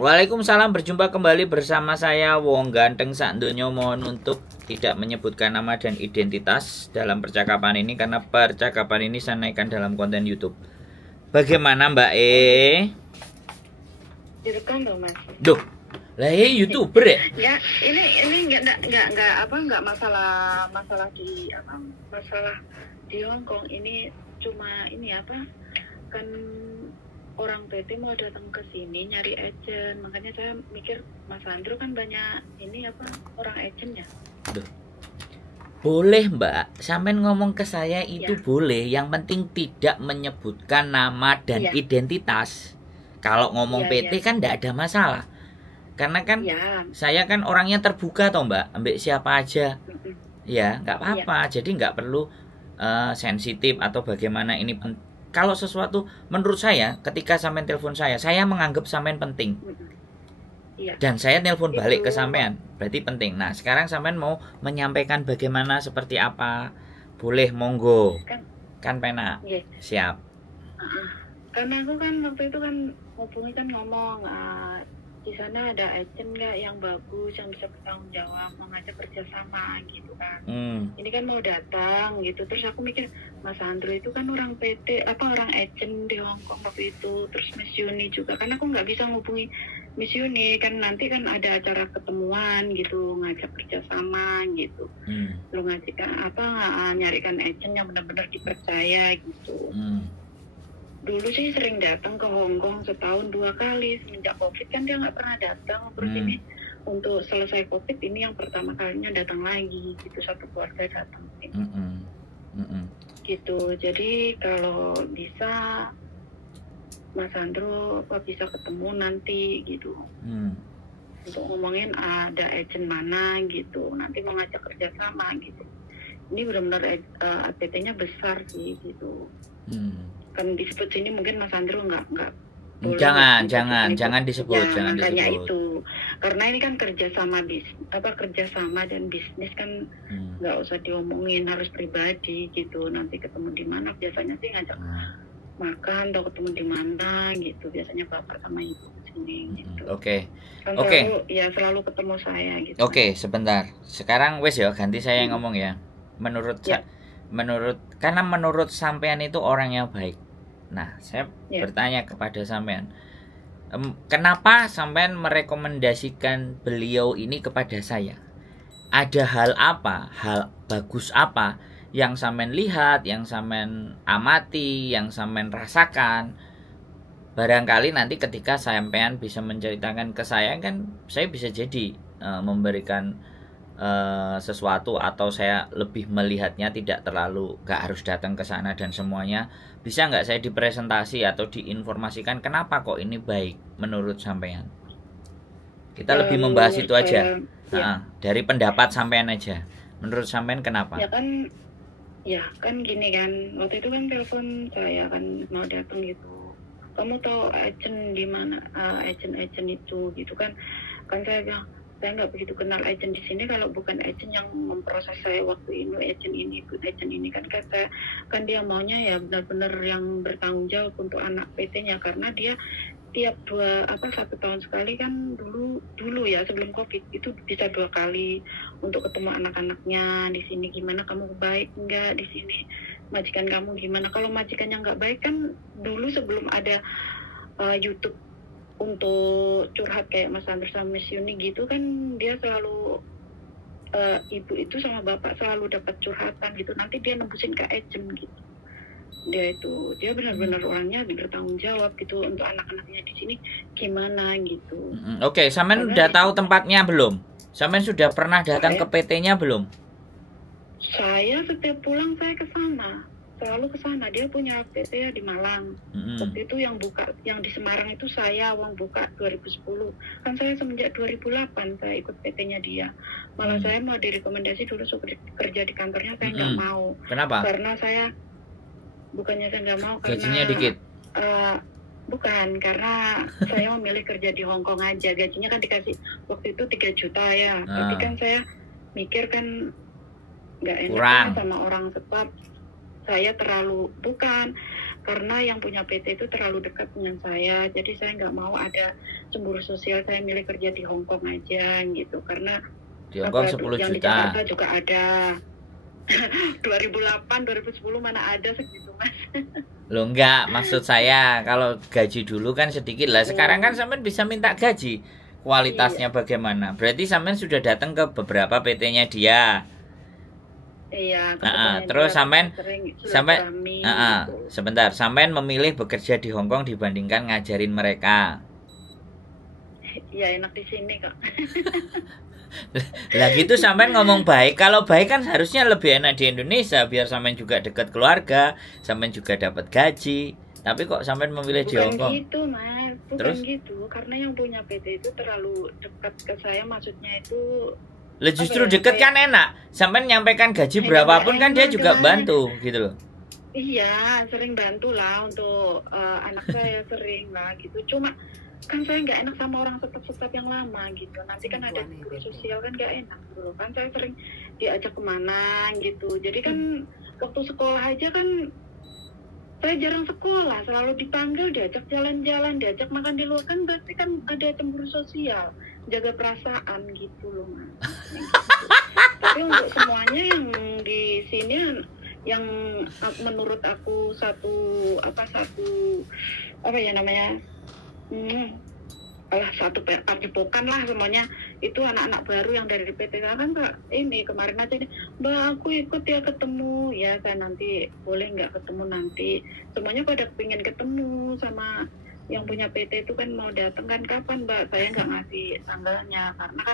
Waalaikumsalam, berjumpa kembali bersama saya Wong Ganteng Sakdonyo. Mohon untuk tidak menyebutkan nama dan identitas dalam percakapan ini karena percakapan ini saya naikkan dalam konten YouTube. Bagaimana Mbak E? Direkam dong Mas. Duh, lah YouTuber ya? Ya, ini enggak masalah di Hong Kong. Ini cuma ini kan orang PT mau datang ke sini nyari agent, makanya saya mikir Mas Andrew kan banyak orang agentnya. Duh. Boleh Mbak, sampean ngomong ke saya itu Ya. boleh, yang penting tidak menyebutkan nama dan Ya. identitas. Kalau ngomong Ya, PT ya. kan tidak ada masalah. Karena kan Ya. saya kan orangnya terbuka toh Mbak, ambil siapa aja. Mm-mm. Ya, nggak apa-apa. Jadi nggak perlu sensitif atau bagaimana ini. Kalau sesuatu menurut saya, ketika sampean telepon saya menganggap sampean penting. Mm-mm. Iya. Dan saya telepon balik ke Itu. sampean, berarti penting. Nah, sekarang sampean mau menyampaikan bagaimana, seperti apa? Boleh, monggo. Kan penak. Iya. Siap. Karena aku kan waktu itu kan hubungi kan ngomong di sana ada agent nggak yang bagus yang bisa bertanggung jawab mau ngajak kerjasama gitu kan. Ini kan mau datang gitu, terus aku mikir Mas Andrew itu kan orang PT orang agent di Hong Kong waktu itu, terus Miss Yuni juga, karena aku nggak bisa ngubungi Miss Yuni kan, nanti kan ada acara ketemuan gitu ngajak kerjasama gitu. Lo ngajikan nyarikan agent yang benar-benar dipercaya gitu. Dulu sih sering datang ke Hong Kong setahun 2 kali, semenjak COVID kan dia nggak pernah datang. Terus ini untuk selesai COVID ini yang pertama kalinya datang lagi gitu, satu keluarga datang gitu. Jadi kalau bisa Mas Andrew bisa ketemu nanti gitu untuk ngomongin ada agent mana gitu, nanti mau ngajak kerjasama gitu. Ini benar-benar PT-nya besar sih gitu. Kan disebut sini mungkin Mas Andrew nggak boleh. Jangan disebut, ya, jangan makanya disebut. itu karena ini kan kerjasama dan bisnis kan nggak usah diomongin, harus pribadi gitu. Nanti ketemu di mana biasanya sih ngajak makan atau ketemu di mana gitu, biasanya bapak sama ibu sini gitu. Oke. Kan selalu ketemu saya gitu. Oke, sebentar. Sekarang wes ya ganti saya yang ngomong ya. Karena menurut sampean itu orang yang baik. Nah, saya bertanya kepada sampean, kenapa sampean merekomendasikan beliau ini kepada saya? Ada hal apa, hal bagus apa yang sampean lihat, yang sampean amati, yang sampean rasakan? Barangkali nanti ketika sampean bisa menceritakan ke saya kan, saya bisa jadi memberikan sesuatu, atau saya lebih melihatnya tidak terlalu, gak harus datang ke sana dan semuanya. Bisa nggak saya dipresentasi atau diinformasikan kenapa kok ini baik menurut sampean? Kita lebih membahas itu aja. Dari pendapat sampean aja. Menurut sampean kenapa? Ya kan gini kan, waktu itu kan telepon saya kan mau datang gitu. Kamu tahu agent di mana, agent itu gitu kan? Kan saya bilang saya nggak begitu kenal agent di sini kalau bukan agent yang memproses saya waktu ini, agent ini kan kata kan dia maunya ya benar-benar yang bertanggung jawab untuk anak PT-nya, karena dia tiap 1 tahun sekali kan dulu ya sebelum COVID itu bisa 2 kali untuk ketemu anak-anaknya di sini. Gimana kamu baik nggak di sini, majikan kamu gimana? Kalau majikannya nggak baik kan dulu sebelum ada YouTube untuk curhat kayak Mas Andrew sama Miss Yuni gitu kan, dia selalu ibu itu sama bapak selalu dapat curhatan gitu, nanti dia nembusin ke agent gitu. Dia benar-benar orangnya bertanggung jawab gitu untuk anak-anaknya di sini gimana gitu. Oke, sampean udah tahu tempatnya belum? Sampean sudah pernah datang ke PT-nya belum? Saya setiap pulang saya ke sana, selalu ke sana. Dia punya PT di Malang. Waktu itu yang di Semarang itu saya buka 2010. Kan saya semenjak 2008 saya ikut PT-nya dia. Malah saya mau direkomendasi dulu kerja di kantornya, saya nggak mau. Kenapa? Karena bukannya saya nggak mau, karena gajinya dikit. Bukan, karena saya memilih kerja di Hong Kong aja. Gajinya kan dikasih waktu itu 3 juta ya. Tapi kan saya mikir kan nggak enak sama orang, sebab saya terlalu karena yang punya PT itu terlalu dekat dengan saya, jadi saya nggak mau ada cemburu sosial. Saya milih kerja di Hong Kong aja gitu, karena Di Hong Kong 10 yang di juta. Jakarta juga ada. 2008, 2010 mana ada segitu mas. Loh enggak, maksud saya kalau gaji dulu kan sedikit lah. Sekarang kan sampean bisa minta gaji. Kualitasnya bagaimana? Berarti sampean sudah datang ke beberapa PT-nya dia. Iya. Terus sampean gitu. Sebentar, sampean memilih bekerja di Hong Kong dibandingkan ngajarin mereka. Iya, enak di sini kok. Lah gitu sampean ngomong baik. Kalau baik kan harusnya lebih enak di Indonesia, biar sampean juga dekat keluarga, sampean juga dapat gaji. Tapi kok sampean memilih di Hong Kong? Bukan gitu mas, bukan Terus? gitu. Karena yang punya PT itu terlalu dekat ke saya, maksudnya itu. Lah justru deket kan enak. Sampean nyampaikan gaji berapapun kan dia juga bantu gitu loh. Iya, sering bantu lah untuk anak saya, sering lah gitu. Cuma kan saya nggak enak sama orang staf-staf yang lama gitu. Nanti kan ada cemburu sosial kan nggak enak gitu. Kan saya sering diajak kemana gitu. Jadi kan waktu sekolah aja kan saya jarang sekolah, selalu dipanggil, diajak jalan-jalan, diajak makan di luar, kan berarti kan ada cemburu sosial, jaga perasaan gitu loh mas. Gitu. Tapi untuk semuanya yang di sini yang menurut aku satu satu padepokan lah semuanya, itu anak-anak baru yang dari PT kan Kak. Ini kemarin aja nih, Mbak aku ikut ya ketemu ya, saya nanti boleh nggak ketemu nanti, semuanya pada pengen ketemu sama yang punya PT itu kan, mau datang kan kapan Mbak, saya nggak ngasih tanggalnya karena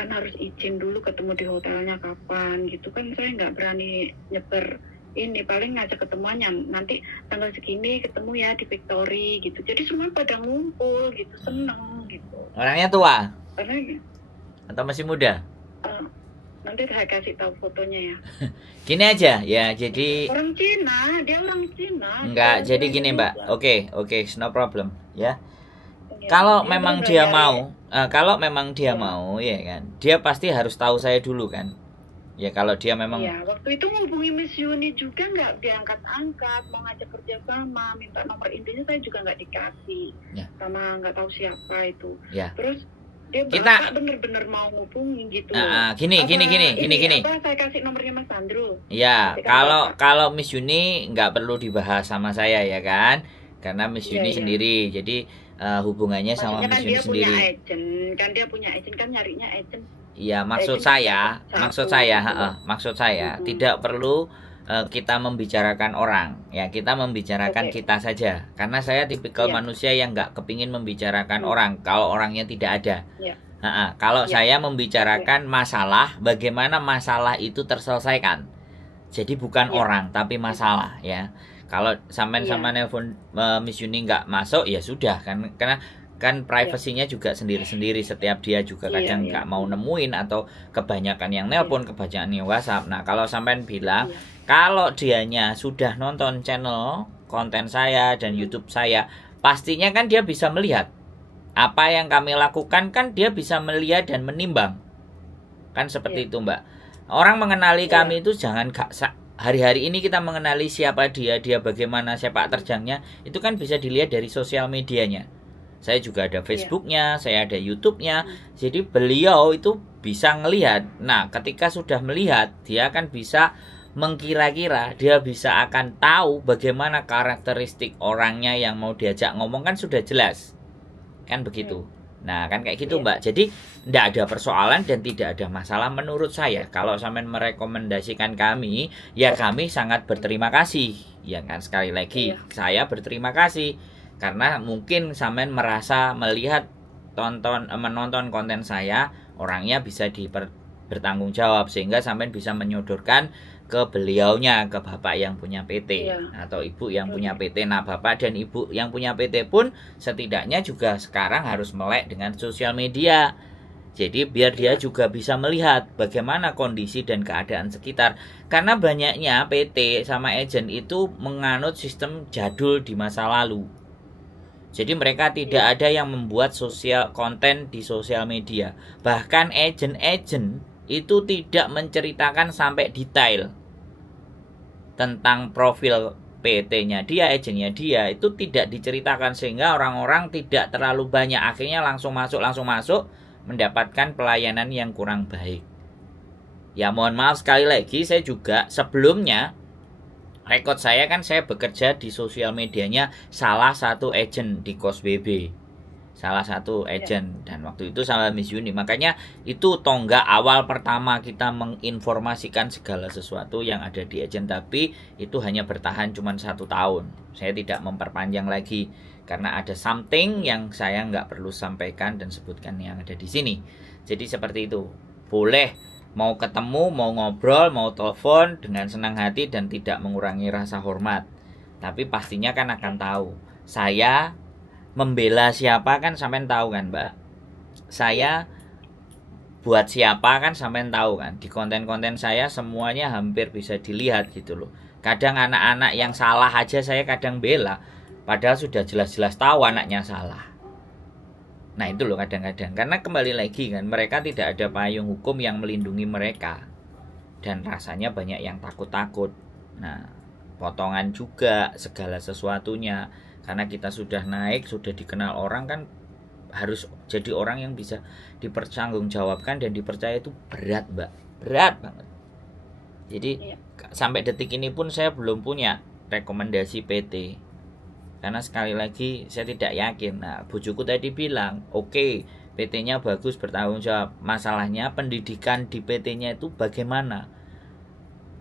kan harus izin dulu ketemu di hotelnya kapan gitu kan, saya nggak berani nyebar ini, paling ngajak ketemuannya nanti tanggal segini ketemu ya di Victory gitu, jadi semua pada ngumpul gitu, seneng gitu. Orangnya tua? Karena atau masih muda? Nanti saya kasih tahu fotonya ya. Gini aja ya, jadi orang Cina, dia orang Cina. Enggak, jadi gini Mbak. Oke, no problem ya. Kalau memang dia mau, ya kan, dia pasti harus tahu saya dulu kan. Ya kalau dia memang. Ya, waktu itu menghubungi Miss Yuni juga nggak diangkat-angkat, mau ngajak kerja sama, minta nomor intinya saya juga nggak dikasih, sama nggak tahu siapa itu. Ya. Terus dia bener-bener mau ngubungin gitu. Gini. Apa saya kasih nomornya Mas Andrew? Ya, kalau Miss Yuni nggak perlu dibahas sama saya ya kan, karena Miss Yuni sendiri, jadi hubungannya sama Miss Yuni sendiri. Kan dia punya agent kan, nyarinya agent. Iya, maksud saya tidak perlu kita membicarakan orang, ya kita membicarakan kita saja, karena saya tipikal manusia yang nggak kepingin membicarakan orang kalau orangnya tidak ada. Kalau saya membicarakan masalah, bagaimana masalah itu terselesaikan, jadi bukan orang tapi masalah ya. Kalau sampean sama nelpon Miss Yuni nggak masuk ya sudah kan, karena kan privasinya juga sendiri-sendiri, setiap dia juga kadang nggak mau nemuin, atau kebanyakan yang nelpon, kebanyakan yang WhatsApp. Nah kalau sampean bilang kalau dianya sudah nonton channel konten saya dan YouTube saya, pastinya kan dia bisa melihat apa yang kami lakukan, kan dia bisa melihat dan menimbang kan, seperti itu Mbak. Orang mengenali kami itu jangan hari-hari ini kita mengenali siapa dia bagaimana sepak terjangnya, itu kan bisa dilihat dari sosial medianya. Saya juga ada Facebooknya, saya ada YouTube-nya. Jadi beliau itu bisa ngelihat. Nah, ketika sudah melihat, dia akan bisa mengkira-kira, dia bisa akan tahu bagaimana karakteristik orangnya yang mau diajak ngomong, kan sudah jelas. Kan begitu. Nah, kan kayak gitu Mbak. Jadi tidak ada persoalan dan tidak ada masalah menurut saya. Kalau sampean merekomendasikan kami, ya kami sangat berterima kasih. Ya kan, sekali lagi saya berterima kasih. Karena mungkin sampean merasa melihat menonton konten saya, orangnya bisa bertanggung jawab, sehingga sampean bisa menyodorkan ke beliaunya, ke bapak yang punya PT atau ibu yang punya PT. Nah, bapak dan ibu yang punya PT pun setidaknya juga sekarang harus melek dengan sosial media. Jadi biar dia juga bisa melihat bagaimana kondisi dan keadaan sekitar. Karena banyaknya PT sama agen itu menganut sistem jadul di masa lalu. Jadi mereka tidak ada yang membuat konten di sosial media. Bahkan agen-agen itu tidak menceritakan sampai detail tentang profil PT-nya dia, agennya dia, itu tidak diceritakan sehingga orang-orang tidak terlalu banyak, akhirnya langsung masuk mendapatkan pelayanan yang kurang baik. Ya mohon maaf sekali lagi, saya juga sebelumnya rekod saya kan saya bekerja di sosial medianya salah satu agen di Kos BB, salah satu agen, dan waktu itu sama Miss Yuni. Makanya itu tonggak awal pertama kita menginformasikan segala sesuatu yang ada di agen, tapi itu hanya bertahan cuma 1 tahun. Saya tidak memperpanjang lagi karena ada something yang saya nggak perlu sampaikan dan sebutkan yang ada di sini. Jadi seperti itu, boleh mau ketemu, mau ngobrol, mau telepon dengan senang hati dan tidak mengurangi rasa hormat. Tapi pastinya kan akan tahu saya membela siapa kan sampean tahu kan, Mbak. Saya buat siapa kan sampean tahu kan. Di konten-konten saya semuanya hampir bisa dilihat gitu loh. Kadang anak-anak yang salah aja saya kadang bela, padahal sudah jelas-jelas tahu anaknya salah. Nah itu loh kadang-kadang, karena kembali lagi kan, mereka tidak ada payung hukum yang melindungi mereka, dan rasanya banyak yang takut-takut. Nah potongan juga segala sesuatunya, karena kita sudah naik, sudah dikenal orang kan, harus jadi orang yang bisa dipertanggungjawabkan dan dipercaya. Itu berat, Mbak, berat banget. Jadi sampai detik ini pun saya belum punya rekomendasi PT, karena sekali lagi saya tidak yakin. Nah bujuku tadi bilang oke, PT-nya bagus, bertanggung jawab. Masalahnya pendidikan di PT-nya itu bagaimana?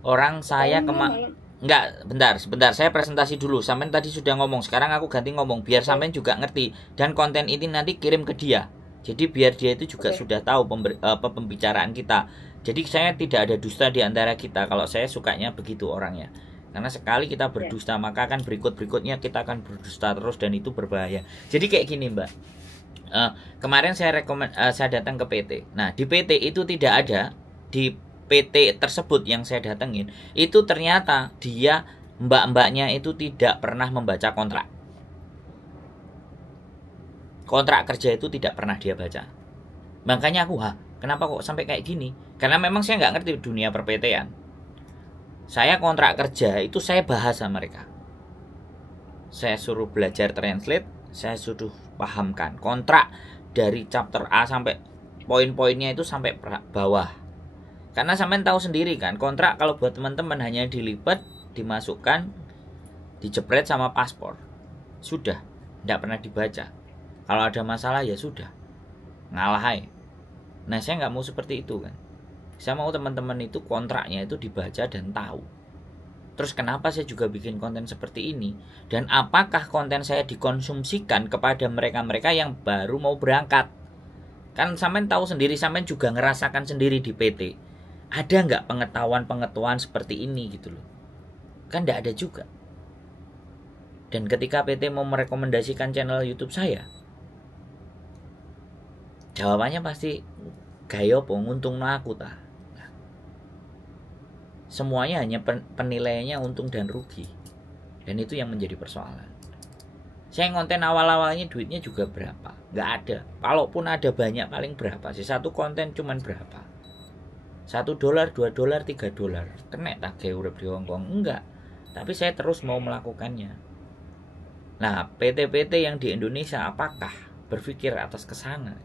Orang saya enggak, bentar, saya presentasi dulu. Sampean tadi sudah ngomong, sekarang aku ganti ngomong biar sampean juga ngerti, dan konten ini nanti kirim ke dia. Jadi biar dia itu juga sudah tahu pembicaraan kita. Jadi saya tidak ada dusta di antara kita. Kalau saya sukanya begitu orangnya. Karena sekali kita berdusta, maka akan berikut-berikutnya kita akan berdusta terus, dan itu berbahaya. Jadi kayak gini, Mbak. Kemarin saya datang ke PT. Nah di PT itu tidak ada, di PT tersebut yang saya datengin itu ternyata dia, mbak-mbaknya itu tidak pernah membaca kontrak kerja, itu tidak pernah dia baca. Makanya aku, kenapa kok sampai kayak gini? Karena memang saya nggak ngerti dunia per-PT-an. Saya kontrak kerja itu saya bahas sama mereka, saya suruh belajar translate, saya suruh pahamkan kontrak dari chapter A sampai poin-poinnya itu sampai bawah. Karena sampean tahu sendiri kan, kontrak kalau buat teman-teman hanya dilipat, dimasukkan, dijepret sama paspor, sudah, tidak pernah dibaca. Kalau ada masalah ya sudah, ngalah aja. Nah saya nggak mau seperti itu kan. Saya mau teman-teman itu kontraknya itu dibaca dan tahu. Terus kenapa saya juga bikin konten seperti ini? Dan apakah konten saya dikonsumsikan kepada mereka-mereka yang baru mau berangkat? Kan sampean tahu sendiri, sampean juga ngerasakan sendiri di PT. Ada nggak pengetahuan seperti ini gitu loh? Kan nggak ada juga. Dan ketika PT mau merekomendasikan channel YouTube saya, jawabannya pasti gaya apa nguntung aku ta. Semuanya hanya penilaiannya untung dan rugi, dan itu yang menjadi persoalan. Saya konten awal-awalnya duitnya juga berapa? Nggak ada. Kalaupun ada banyak, paling berapa sih? Satu konten cuman berapa? $1, $2, $3. Kena tak kayak urip di Hongkong? Enggak. Tapi saya terus mau melakukannya. Nah, PT-PT yang di Indonesia apakah berpikir atas kesana?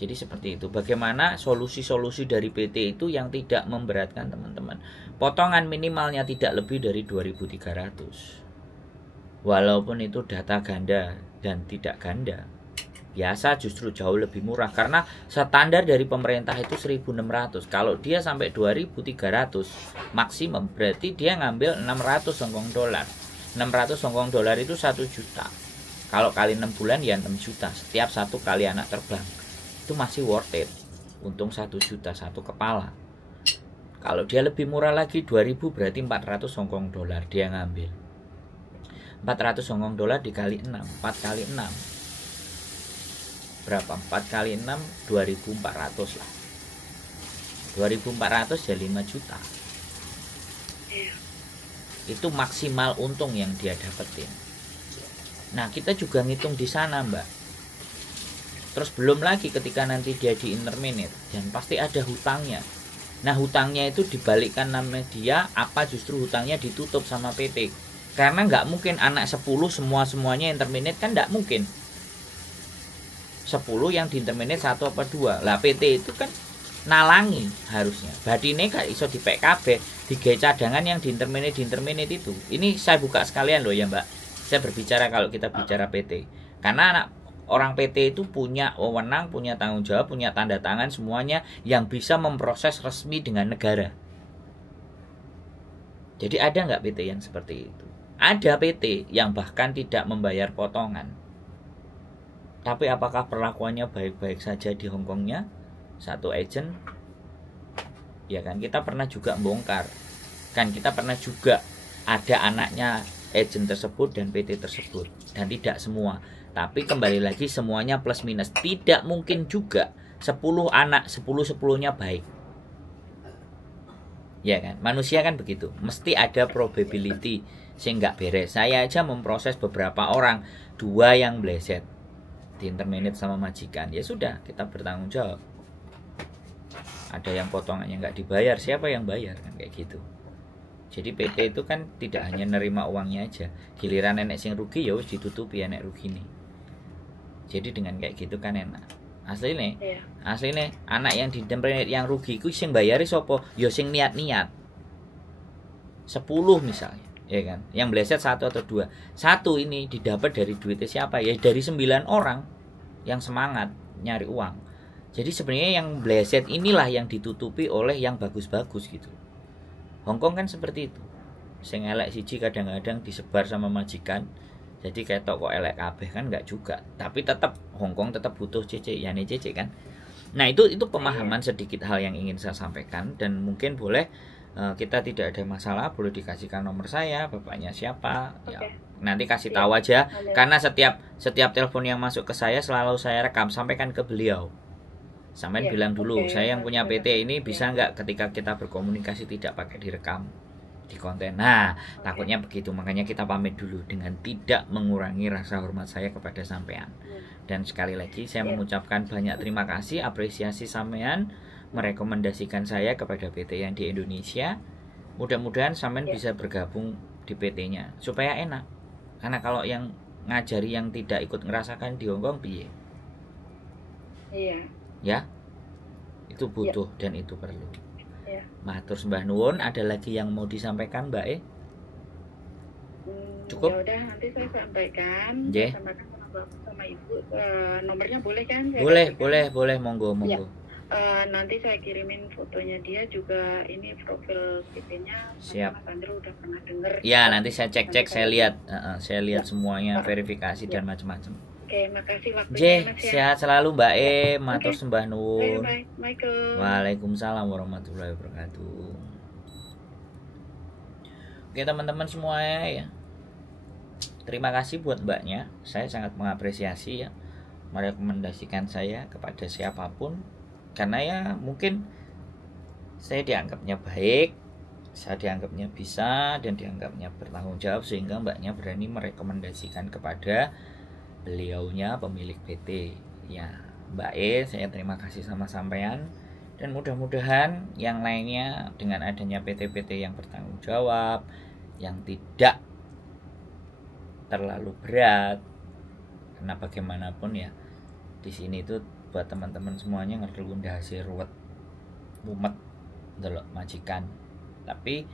Jadi seperti itu. Bagaimana solusi-solusi dari PT itu yang tidak memberatkan teman-teman. Potongan minimalnya tidak lebih dari 2.300. Walaupun itu data ganda dan tidak ganda, biasa justru jauh lebih murah. Karena standar dari pemerintah itu 1.600. Kalau dia sampai 2.300 maksimum, berarti dia ngambil 600 Hong Kong dolar. 600 Hong Kong dolar itu 1 juta. Kalau kali 6 bulan ya 6 juta. Setiap 1 kali anak terbang. Itu masih worth it. Untung 1 juta satu kepala. Kalau dia lebih murah lagi 2.000, berarti 400 Hong Kong dolar dia ngambil. 400 Hong Kong dolar dikali 6, 4 kali 6 berapa? 4 kali 6 2.400 lah. 2.400 ya 5 juta. Itu maksimal untung yang dia dapetin. Nah kita juga ngitung di sana, Mbak. Terus belum lagi ketika nanti dia di interminate, dan pasti ada hutangnya. Nah hutangnya itu dibalikkan nama dia, apa justru hutangnya ditutup sama PT. Karena nggak mungkin anak 10 semuanya yang terminate, kan nggak mungkin. 10 yang di terminate 1 apa 2. Lah PT itu kan nalangi harusnya. Badine gak iso di PKB, digawe cadangan yang di interminate itu. Ini saya buka sekalian loh ya Mbak. Saya berbicara kalau kita bicara PT. Karena anak orang PT itu punya wewenang, punya tanggung jawab, punya tanda tangan semuanya yang bisa memproses resmi dengan negara. Jadi ada nggak PT yang seperti itu? Ada PT yang bahkan tidak membayar potongan. Tapi apakah perlakuannya baik-baik saja di Hongkongnya? Satu agent, ya kan, kita pernah juga bongkar. Kan kita pernah juga ada anaknya agent tersebut dan PT tersebut. Dan tidak semua. Tapi kembali lagi semuanya plus minus. Tidak mungkin juga 10 anak 10-10-nya baik. Ya kan, manusia kan begitu. Mesti ada probability sehingga beres. Saya aja memproses beberapa orang, 2 yang bleset di interminate sama majikan. Ya sudah, kita bertanggung jawab. Ada yang potongannya nggak dibayar, siapa yang bayar kan kayak gitu. Jadi PT itu kan tidak hanya nerima uangnya aja, giliran nenek sing rugi ya wis ditutupi nenek rugi nih. Jadi dengan kayak gitu kan enak. Asline anak yang di interminate yang rugi ku sing bayari sapa? Ya sing niat-niat. 10 misalnya, ya kan. Yang bleset 1 atau 2. 1 ini didapat dari duitnya siapa? Ya dari 9 orang yang semangat nyari uang. Jadi sebenarnya yang bleset inilah yang ditutupi oleh yang bagus-bagus gitu. Hongkong kan seperti itu. Sing elek siji kadang-kadang disebar sama majikan. Jadi kayak kok elek kabeh kan enggak juga. Tapi tetap Hongkong tetap butuh CC, yani CC kan. Nah, itu pemahaman sedikit hal yang ingin saya sampaikan dan mungkin boleh kita tidak ada masalah, boleh dikasihkan nomor saya, bapaknya siapa. Ya, nanti kasih tahu aja karena setiap telepon yang masuk ke saya selalu saya rekam, sampaikan ke beliau. Sampai bilang dulu, saya yang punya PT ini bisa nggak ketika kita berkomunikasi tidak pakai direkam di konten. Nah, takutnya begitu, makanya kita pamit dulu dengan tidak mengurangi rasa hormat saya kepada sampean. Dan sekali lagi saya mengucapkan banyak terima kasih, apresiasi sampean merekomendasikan saya kepada PT yang di Indonesia. Mudah-mudahan sampean bisa bergabung di PT-nya supaya enak. Karena kalau yang ngajari yang tidak ikut ngerasakan di Hongkong piye? Iya. Ya, itu butuh dan itu perlu. Matur sembah nuwun. Ada lagi yang mau disampaikan Mbak Cukup? Ya udah, nanti saya sampaikan. Sampaikan sama Bapak sama Ibu. Nomornya boleh kan? Boleh, monggo. Ya. Nanti saya kirimin fotonya dia juga, ini profil PT-nya. Siap. Mas Andrew udah pernah dengar. Ya, nanti saya cek, saya lihat, semuanya, verifikasi dan macam-macam. Oke, makasih waktunya Mas ya. Sehat selalu Mbak matur sembah nuwun. Waalaikumsalam warahmatullahi wabarakatuh. Oke teman-teman semuanya ya. Terima kasih buat Mbaknya. Saya sangat mengapresiasi ya, merekomendasikan saya kepada siapapun. Karena ya mungkin saya dianggapnya baik, saya dianggapnya bisa dan dianggapnya bertanggung jawab sehingga Mbaknya berani merekomendasikan kepada beliaunya pemilik PT ya. Mbak saya terima kasih sama sampean dan mudah-mudahan yang lainnya dengan adanya PT-PT yang bertanggung jawab, yang tidak terlalu berat, karena bagaimanapun ya di sini itu buat teman-teman semuanya ngerti hasil ruwet mumet delok majikan. Tapi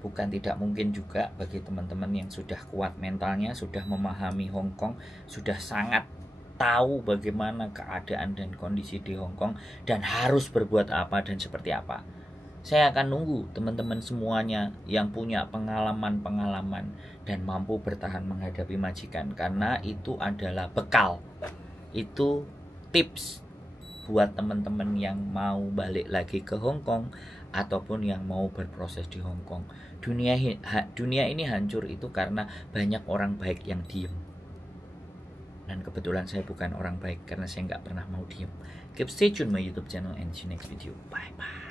bukan tidak mungkin juga bagi teman-teman yang sudah kuat mentalnya, sudah memahami Hongkong, sudah sangat tahu bagaimana keadaan dan kondisi di Hongkong dan harus berbuat apa dan seperti apa. Saya akan nunggu teman-teman semuanya yang punya pengalaman-pengalaman dan mampu bertahan menghadapi majikan, karena itu adalah bekal. Itu tips buat teman-teman yang mau balik lagi ke Hongkong ataupun yang mau berproses di Hongkong. Dunia ini hancur itu karena banyak orang baik yang diem. Dan kebetulan saya bukan orang baik karena saya nggak pernah mau diem. Keep stay tune my YouTube channel and see you next video. Bye bye.